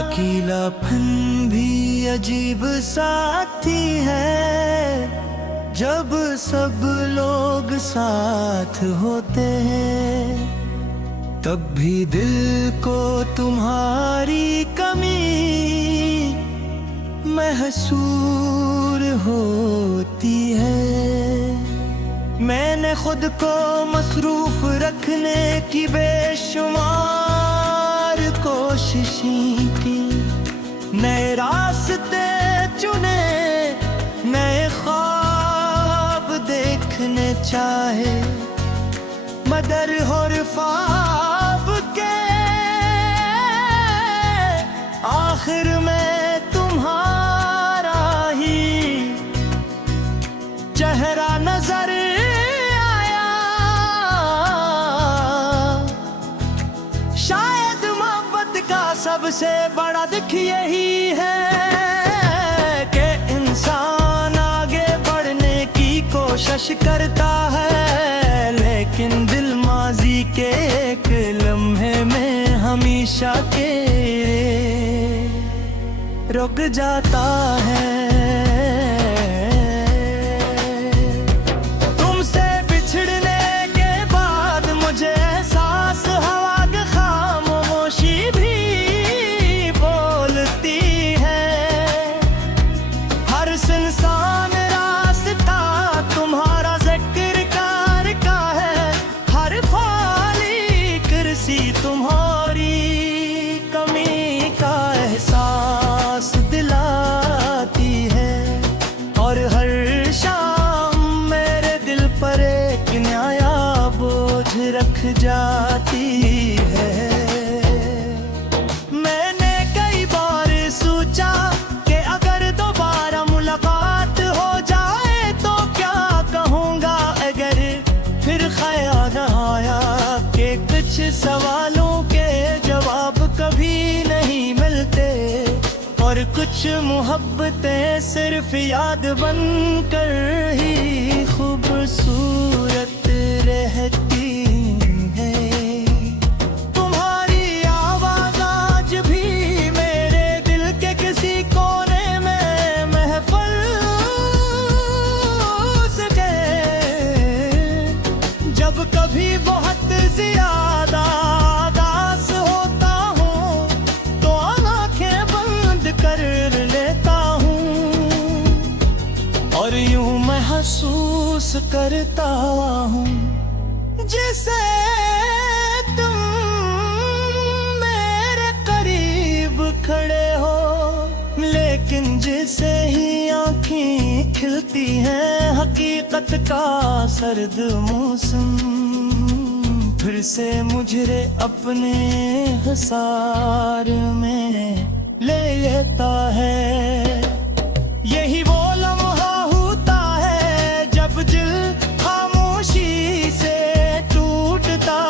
अकेलापन भी अजीब साथी है, जब सब लोग साथ होते हैं तब भी दिल को तुम्हारी कमी महसूस होती है। मैंने खुद को मसरूफ रखने की बेशुमार कोशिशें की, नए रास्ते चुने, नए ख्वाब देखने चाहे, मदर और ख्वाब के आखिर में तुम्हारा ही चेहरा नजर आया। शायद मोहब्बत का सबसे बड़ा दुख यही है कि इंसान आगे बढ़ने की कोशिश करता है, लेकिन दिल माजी के एक लम्हे में हमेशा के रुक जाता है। तुमसे बिछड़ने के बाद मुझे एहसास हुआ कि खामोशी भी बोलती है। हर इंसान रास्ता तुम्हारा जिक्र करता है, हर खाली कुर्सी तुम्हारी कमी का एहसास दिलाती है, और हर शाम मेरे दिल पर एक नया बोझ रख जाती है। मैंने कई बार सोचा कि अगर दोबारा मुलाकात हो जाए तो क्या कहूँगा, अगर फिर ख्याल आया कि कुछ सवालों के जवाब कभी नहीं मिलते, और कुछ मोहब्बतें सिर्फ याद बनकर ही खूबसूरत रहती हैं। तुम्हारी आवाज़ आज भी मेरे दिल के किसी कोने में महफूज है। जब कभी बहुत ज्यादा उदास होता हूँ तो आंखें बंद कर लेता हूँ, और यूं महसूस करता हूँ जैसे तुम मेरे करीब खड़े हो। लेकिन जैसे ही आँखें खिलती हैं हकीकत का सर्द मौसम फिर से मुझे अपने हिसार में ले लेता है। यही वो लम्हा होता है जब दिल खामोशी से टूटता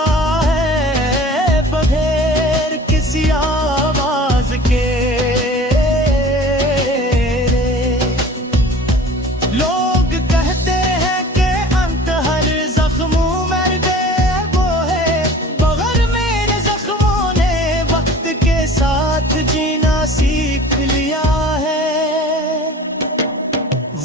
है, बगैर किसी आवाज के। लोग कहते हैं कि अंत हर जख्मों में दे वो है, मगर मेरे जख्मों ने वक्त के साथ जीना सीख लिया है।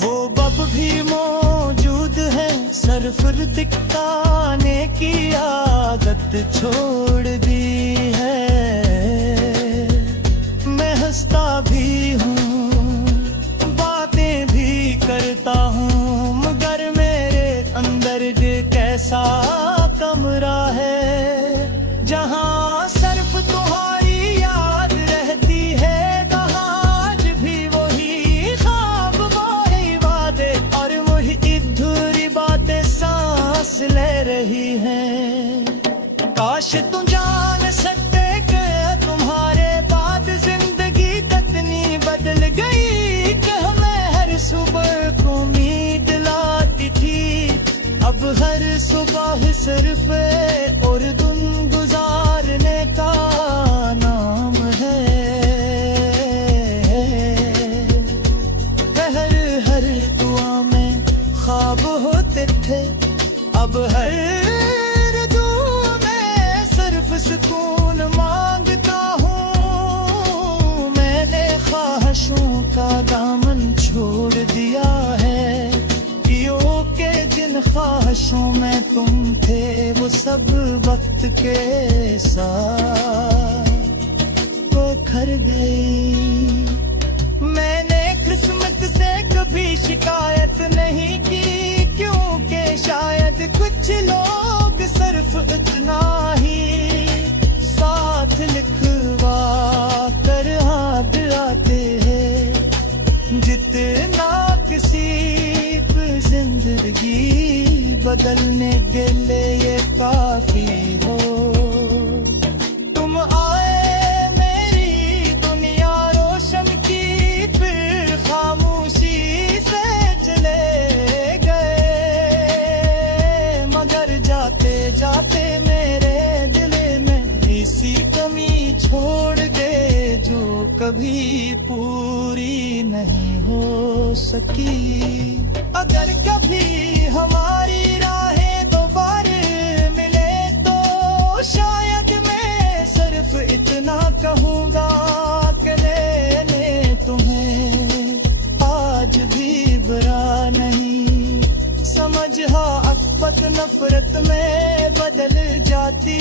वो बब भी मौजूद है, सरफर दिखाने की आदत छोड़ दी है। मैं हंसता भी हूँ, बातें भी करता हूँ, मगर मेरे अंदर कैसा कमरा है जहाँ सिर्फ तुम्हारी याद रहती है। आज भी वही ख्वाब, वही वादे, और वही अधूरी बातें सांस ले रही हैं। काश तुम जान सकते कि तुम्हारे बाद जिंदगी कितनी बदल गई, कि हमें हर सुबह को उम्मीद लाती थी, अब हर सुबह सिर्फ और दिन गुजारने का नाम है। हर दुआ में ख्वाब होते थे, अब हर दुआ में सिर्फ सुकून मांगता हूँ। सब वक्त के साथ पोखर गई। मैंने किस्मत से कभी शिकायत नहीं की, क्योंकि शायद कुछ लोग सिर्फ इतना ही साथ लिखवा कर हाथ आते हैं, जितना किसी पे जिंदगी बदलने के लिए ये काफी हो। तुम आए मेरी दुनिया रोशन की, फिर खामोशी से चले गए, मगर जाते जाते मेरे दिल में इसी कमी छोड़ गए जो कभी पूरी नहीं हो सकी। अगर कभी हमारी राहें दोबारा मिले तो शायद मैं सिर्फ इतना कहूँगा कि मैंने तुम्हें आज भी बुरा नहीं समझा। अकबत नफरत में बदल जाती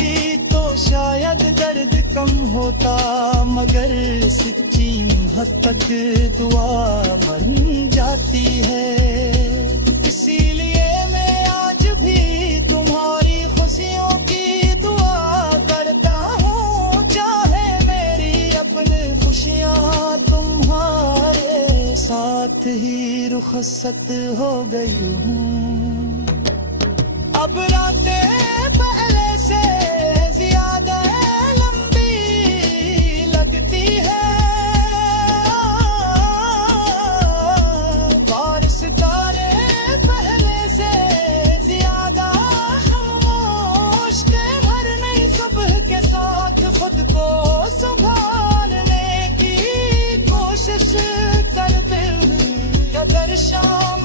तो शायद दर्द कम होता, मगर सच्ची मोहब्बत दुआ बन जाती है। इसीलिए मैं आज भी तुम्हारी खुशियों की दुआ करता हूँ, चाहे मेरी अपनी खुशियाँ तुम्हारे साथ ही रुखसत हो गई हूँ। अब रातें पहले से ज्यादा लंबी लगती है, और सितारे पहले से ज्यादा खामोश थे। हर नई सुबह के साथ खुद को संभालने की कोशिश करते हुए अगर शाम